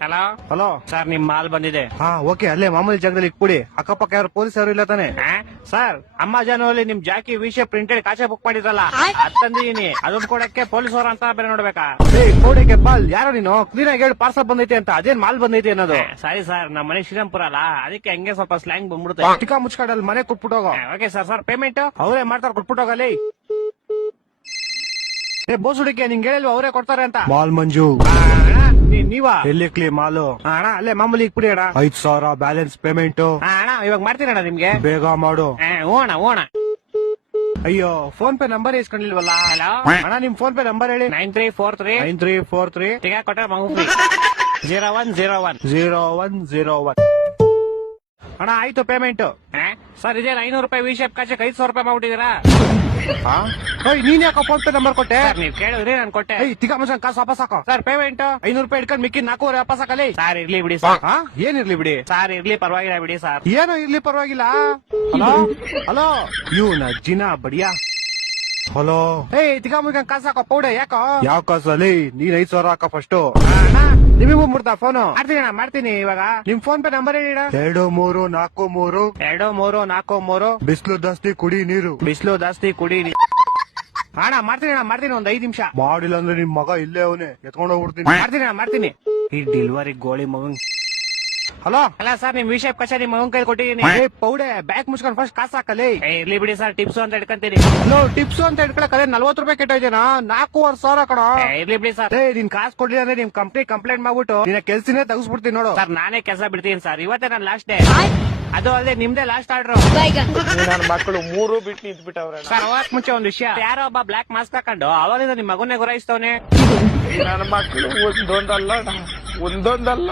Hello hello sir, ನಿಮ್ mall ಬಂದಿದೆ. ಹಾ ಓಕೆ, ಅಲ್ಲೇ ಮಾಮೂಲಿ ಜಾಗದಲ್ಲಿ ಇಟ್ಬಿಡಿ. ಅಕ್ಕಪಕ್ಕ ಯಾರು ಪೊಲೀಸ್ ಯಾರು ಇಲ್ಲ ತಾನೆ? ಸರ್, ಅಮೆಜಾನಲ್ಲಿ ನಿಮ್ ಜಾಕಿ ವಿಷಯ ಪ್ರಿಂಟೆಡ್ ಕಾಚೆ ಬುಕ್ ಮಾಡಿದ್ರಲ್ಲ, ಅದ್ ತಂದಿದೀನಿ. ಅದನ್ನ ಕೊಡಕ್ಕೆ ಪೊಲೀಸ್ ಅವ್ರ ಅಂತ ಬೇರೆ ನೋಡ್ಬೇಕಾ? ಏಯ್ ಕೋಡೆಗೆ ಬಾಲ್, ಯಾರೋ ನೀನು? ಕ್ಲೀನ್ ಆಗಿ ಹೇಳಿ ಪಾರ್ಸಲ್ ಬಂದೈತೆ ಅಂತ. ಅದೇನ್ ಮಾಲ್ ಬಂದೈತೆ ಅನ್ನೋದು? ಸಾರಿ ಸರ್, ನಮ್ಮ ಮನೆ ಶ್ರೀರಾಮ್ಪುರ ಅಲ್ಲ, ಅದಕ್ಕೆ ಹಂಗೆ ಸ್ವಲ್ಪ ಸ್ಲ್ಯಾಂಗ್ ಬಂದ್ಬಿಡುತ್ತೆ. ಚಿಕ್ಕ ಮುಚ್ಕಾಡಲ್ಲಿ ಮನೆ ಕೊಟ್ಬಿಟ್ಟೋಗೋ. Okay sir. ಸರ್ ಪೇಮೆಂಟ್ ಅವರೇ ಮಾಡ್ತಾರೆ, ಕೊಟ್ಬಿಟ್ಟೋಗಲ್ಲಿ. ಏ ಬೋಸುಡಿಕೆ, ನಿಂಗೆ ಹೇಳಿಲ್ವ ಅವರೇ ಕೊಡ್ತಾರೆ ಅಂತ? ಮಾಲ್ ಮಂಜು ನೀವಾ? ಎಲ್ಲಿ ಕ್ಲೀ ಮಾಲು? ಅಣ್ಣ ಅಲ್ಲೇ ಮಾಮೂಲಿ ಇಕ್ಬಿಡಿ ಅಣ್ಣ. 5,000 ಬ್ಯಾಲೆನ್ಸ್ ಪೇಮೆಂಟ್. ಅಣ್ಣ ಇವಾಗ ಮಾಡ್ತೀನಿ ಅಣ್ಣ ನಿಮ್ಗೆ. ಬೇಗ ಮಾಡು. ಓಣ ಓಣ. ಅಯ್ಯೋ, ಫೋನ್ ಪೇ ನಂಬರ್ ಇಸ್ಕೊಂಡಿಲ್ವಲ್ಲ? ಹಲೋ ಅಣ್ಣ, ನಿಮ್ ಫೋನ್ ಪೇ ನಂಬರ್ ಹೇಳಿ. 9343 9343 ತಿಗ ಕೊಟ್ಟ ಮಗು 0101 0101. ಅಣ್ಣ ಆಯ್ತು ಪೇಮೆಂಟ್. ಸರ್, ಇದೇನು 500 ರೂಪಾಯಿ ವಿಶೇಪ್ ಕಾಚಕ್ಕೆ 500 ರೂಪಾಯಿ ಮಾಡ್ಬಿಟ್ಟಿದ್ದೀರಾ? ನೀನ್ ಯಾಕೋ ಫೋನ್ ಪೇ ನಂಬರ್ ಕೊಟ್ಟೆ? ನೀವ್ ಕೇಳಿದ್ರಿ, ನಾನು ಕೊಟ್ಟೆ. ತಿಕ್ಕ ಮಚ್ಚ ಕಾಸು ವಾಪಸ್ ಹಾಕೋ. ಸರ್ ಪೇಮೆಂಟ್ 500 ರೂಪಾಯಿ ಇಟ್ಕೊಂಡು ಮಿಕ್ಕಿ 400 ವಾಪಸ್ ಹಾಕಲಿ. ಸರ್ ಇರ್ಲಿ ಬಿಡಿ ಸರ್. ಏನಿರ್ಲಿ ಬಿಡಿ? ಸರ್ ಇರ್ಲಿ, ಪರವಾಗಿಲ್ಲ ಬಿಡಿ ಸರ್. ಏನೋ ಇರ್ಲಿ, ಪರವಾಗಿಲ್ಲ. ಹಲೋ ಹಲೋ, ಇವ್ನ ಜಿನಾ ಬಡಿಯಾ. ಹಲೋ, ತಿಕ್ಕ ಮುಗಿಕ ಕಾಸು ಹಾಕೋ ಪೌಡೆ. ಯಾಕೋ ಯಾವ ಕಾಸಲ್ಲಿ? ನೀನ್ 5,000 ಹಾಕೋ ಫಸ್ಟ್. ನಿಮಗೂ ಮುಡ್ತಾ ಫೋನು? ಮಾಡ್ತೀನಿ ಅಣ್ಣ, ಮಾಡ್ತೀನಿ ಇವಾಗ. ನಿಮ್ ಫೋನ್ ಪೇ ನಂಬರ್ ಹೇಳಿ. 2343 2343 ಬಿಸಿಲು ಜಾಸ್ತಿ ಕುಡಿ ನೀರು. ಬಿಸಿಲು ಜಾಸ್ತಿ ಕುಡಿ. ಅಣ್ಣ ಮಾಡ್ತೀನಿ ಒಂದ್ 5 ನಿಮಿಷ. ಮಾಡಿಲ್ಲ ಅಂದ್ರೆ ನಿಮ್ ಮಗ ಇಲ್ಲೇ ಅವನೇ, ಎತ್ಕೊಂಡು ಹೋಗ್ಬಿಡ್ತೀನಿ. ಮಾಡ್ತೀನಿ. ಈ ಡೆಲಿವರಿ ಗೋಳಿ ಮಗನ್. ಹಲೋ ಅಲ್ಲ ಸರ್, ನಿಮ್ ವಿಷಯ ಕಷ ನಿಮ್ ಮಗನ್ ಕೈ ಕೊಟ್ಟಿದ್ದೀನಿ. ಪೌಡೆ ಬ್ಯಾಗ್ ಮುಚ್ಕೊಂಡು ಫಸ್ಟ್ ಕಾಸು ಹಾಕಲಿ. ಇರ್ಲಿ ಬಿಡಿ ಸರ್, ಟಿಪ್ಸ್ ಅಂತ ಇಟ್ಕೊಂತೀನಿ. ಹಲೋ, ಟಿಪ್ಸ್ ಅಂತ ಇಟ್ಕೊಳಕರೆ 40 ರೂಪಾಯಿ ಕೆಟ್ಟೋಯ್ತೇನಾ? 4,500 ಕಣ. ಇರ್ಲಿ ಬಿಡಿ ಸರ್. ನಿನ್ ಕಾಸು ಕೊಡ್ಲಿಲ್ಲ ಅಂದ್ರೆ ನಿಮ್ ಕಂಪ್ನಿ ಕಂಪ್ಲೇಂಟ್ ಮಾಡ್ಬಿಟ್ಟು ನಿನ್ನ ಕೆಲ್ಸನೇ ತೆಗಿಸ್ಬಿಡ್ತೀನಿ ನೋಡು. ಸರ್ ನಾನೇ ಕೆಲಸ ಬಿಡ್ತೀನಿ ಸರ್, ಇವತ್ತೇ ನಾನು ಲಾಸ್ಟ್ ಡೇ. ಅದು ಅಲ್ಲದೆ ನಿಮ್ದೇ ಲಾಸ್ಟ್ ಆರ್ಡರ್. ನನ್ನ ಮಕ್ಕಳು 3 ಬಿಟ್ಟು ನಿಂತ್ಬಿಟ್ಟವ್ರೆ. ಸರ್ ಹೋಗಕ್ ಮುಂಚೆ ಒಂದ್ ವಿಷಯ. ಯಾರೋ ಒಬ್ಬ ಬ್ಲಾಕ್ ಮಾಸ್ಕ್ ಹಾಕೊಂಡು ಅವರಿಂದ ನಿಮ್ ಮಗುನೇ ಗುರಾಯಿಸ್ತವನೆ. ನನ್ನ ಮಕ್ಕಳು ಒಂದೊಂದಲ್ಲ